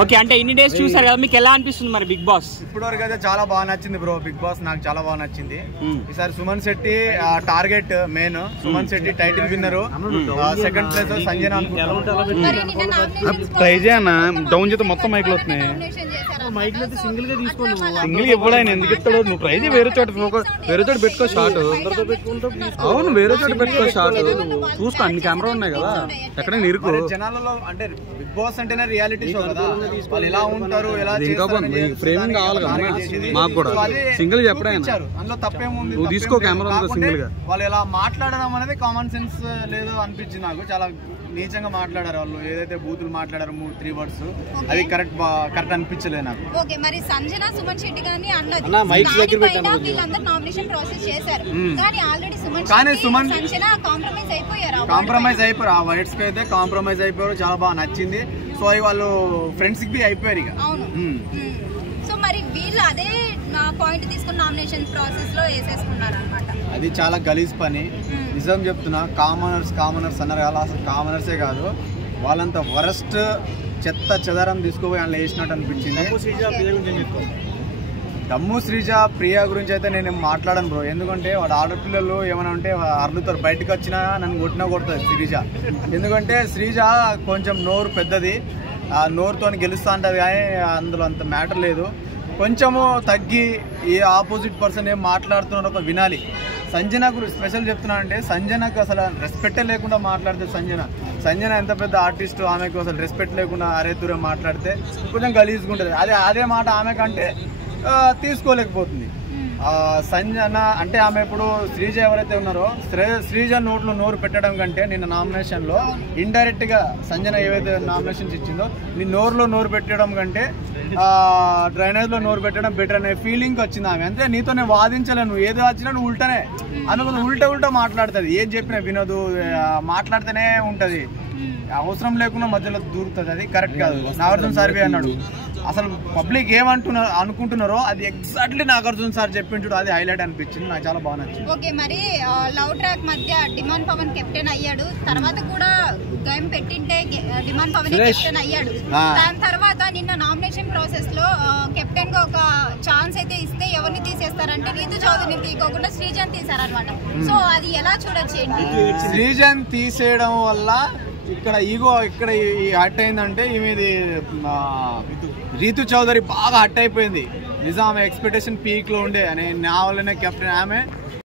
Okay, అంటే ఇన్ని days చూసారు కదా, మీకు ఎలా అనిపిస్తుంది మరి బిగ్ బాస్? ఇప్పటివరకు అయితే చాలా బాగా నచ్చింది బ్రో. బిగ్ బాస్ నాకు చాలా బాగా నచ్చింది. ఈసారి Suman Shetty target main. Suman Shetty title winner, second place Sanjana. Try చేయన్నా, డౌన్ చేస్తే మొత్తం మైక్లు వస్తున్నాయి. సింగిల్ ఇవ్వడానికి ఎందుకు ఇస్తాడు? నువ్వు ట్రై చేయి, వేరే చోట పెట్టుకో షార్ట్. అవును, వేరే చోట పెట్టుకో షార్ట్. చూసుకో, అన్ని కెమెరా ఉన్నాయి కదా, ఎక్కడైనా ఇరుకు. జనాలలో అంటే బిగ్ బాస్ అంటేనే రియాలిటీ షో కదా, వాళ్ళు ఎలా ఉంటారు, ఎలా ఫ్రేమింగ్ కావాలి కదా మాకు కూడా. సింగిల్ చెప్పడానికి అందులో తప్పేముంది? నువ్వు తీసుకో కెమెరా సింగిల్ గా. వాళ్ళు ఎలా మాట్లాడడం అనేది కామన్ సెన్స్ లేదు అనిపించింది నాకు. చాలా నీచంగా మాట్లాడారు వాళ్ళు. ఏదైతే బూతులు మాట్లాడారు 3 వర్డ్స్, అది కరెక్ట్ అనిపించలేదు నాకు. ఓకే, మరి సంజన సుమన్ శెట్టి గాని వీళ్ళందరూ నామినేషన్ ప్రాసెస్ చేశారు, కానీ ఆల్రెడీ సుమన్ సంజన కాంప్రమైజ్ అయిపోయారు. ఆ వర్డ్స్ కి అయితే కాంప్రమైజ్ అయిపోయారు. చాలా బాగా నచ్చింది. సో అవి వాళ్ళు ఫ్రెండ్స్ కి అయిపోయారు ఇక. అవును. సో మరి వీళ్ళు అదే నా పాయింట్ తీసుకుని నామినేషన్ ప్రాసెస్ లో వేసేసుకున్నారు అన్నమాట. అది చాలా గలీజ్ పని, నిజం చెప్తున్నా. కామనర్స్ అన్నారు కదా, అసలు కామనర్సే కాదు, వాళ్ళంతా వరస్ట్ చెత్త చెదారం తీసుకుపోయి అందులో వేసినట్టు అనిపించింది. దమ్ము శ్రీజ ప్రియా గురించి అయితే నేను మాట్లాడను బ్రో. ఎందుకంటే వాడు ఆడపిల్లలు ఏమైనా ఉంటే అర్లుతారు, బయటకు వచ్చినా నన్ను కొడుతుంది శ్రీజ. ఎందుకంటే శ్రీజ కొంచెం నోరు పెద్దది, ఆ నోరుతో గెలుస్తా ఉంటుంది, కానీ అందులో అంత మ్యాటర్ లేదు. కొంచెము తగ్గి ఈ ఆపోజిట్ పర్సన్ ఏం మాట్లాడుతున్నారో ఒక వినాలి. సంజన గురించి స్పెషల్ చెప్తున్నా అంటే, సంజనకు అసలు రెస్పెక్టే లేకుండా మాట్లాడితే సంజన ఎంత పెద్ద ఆర్టిస్ట్, ఆమెకు అసలు రెస్పెక్ట్ లేకుండా అరే తురే మాట్లాడితే కొంచెం గలీజ్గా ఉంటుంది. అదే మాట ఆమెకంటే తీసుకోలేకపోతుంది. సంజన అంటే ఆమె ఇప్పుడు శ్రీజ ఎవరైతే ఉన్నారో, శ్రీజ నోట్లో నోరు పెట్టడం కంటే నిన్న నామినేషన్లో ఇండైరెక్ట్ గా సంజన ఏవైతే నామినేషన్స్ ఇచ్చిందో, నీ నోరులో నోరు పెట్టడం కంటే డ్రైనేజ్ లో నోరు పెట్టడం బెటర్ అనే ఫీలింగ్ వచ్చింది ఆమె. అంతే, నీతో నేను వాదించలేను, నువ్వు ఏది వచ్చినా నువ్వు ఉల్టనే. ఆమె కొంచెం ఉల్టా మాట్లాడుతుంది, ఏం చెప్పినా వినదు, మాట్లాడుతూనే ఉంటది, అవసరం లేకుండా మధ్యలో దూరుతుంది. అది కరెక్ట్ కాదు. నాగార్జున సార్వి అన్నాడు, అసలు పబ్లిక్ అనుకుంటున్నారో అది ఎగ్జాక్ట్లీ నాగార్జున సార్ చెప్పించుడు, అది హైలైట్ అనిపించింది, నాకు చాలా బాగా నచ్చింది. ఓకే, మరి లవ్ ట్రాక్ మధ్య డిమాండ్ పవన్ కెప్టెన్ అయ్యాడు, తర్వాత కూడా గేమ్ పెట్టింటే డిమాండ్ పవన్ కెప్టెన్ అయ్యాడు. దాని తర్వాత నిన్న నామినేషన్ ప్రాసెస్ లో కెప్టెన్ గా ఒక ఛాన్స్ అయితే ఇస్తే ఎవరిని తీసేస్తారంటే రీతు చౌదరిని తీయకోకుండా శ్రీజన్ తీసారనమాట. సో అది ఎలా చూడొచ్చు? శ్రీజన్ తీసేయడం వల్ల ఇక్కడ హట్ అయిందంటే ఈమెది రీతు చౌదరి బాగా హట్ అయిపోయింది. నిజం, ఆమె ఎక్స్పెక్టేషన్ పీక్ లో ఉండే, నా వల్లనే కెప్టెన్ ఆమె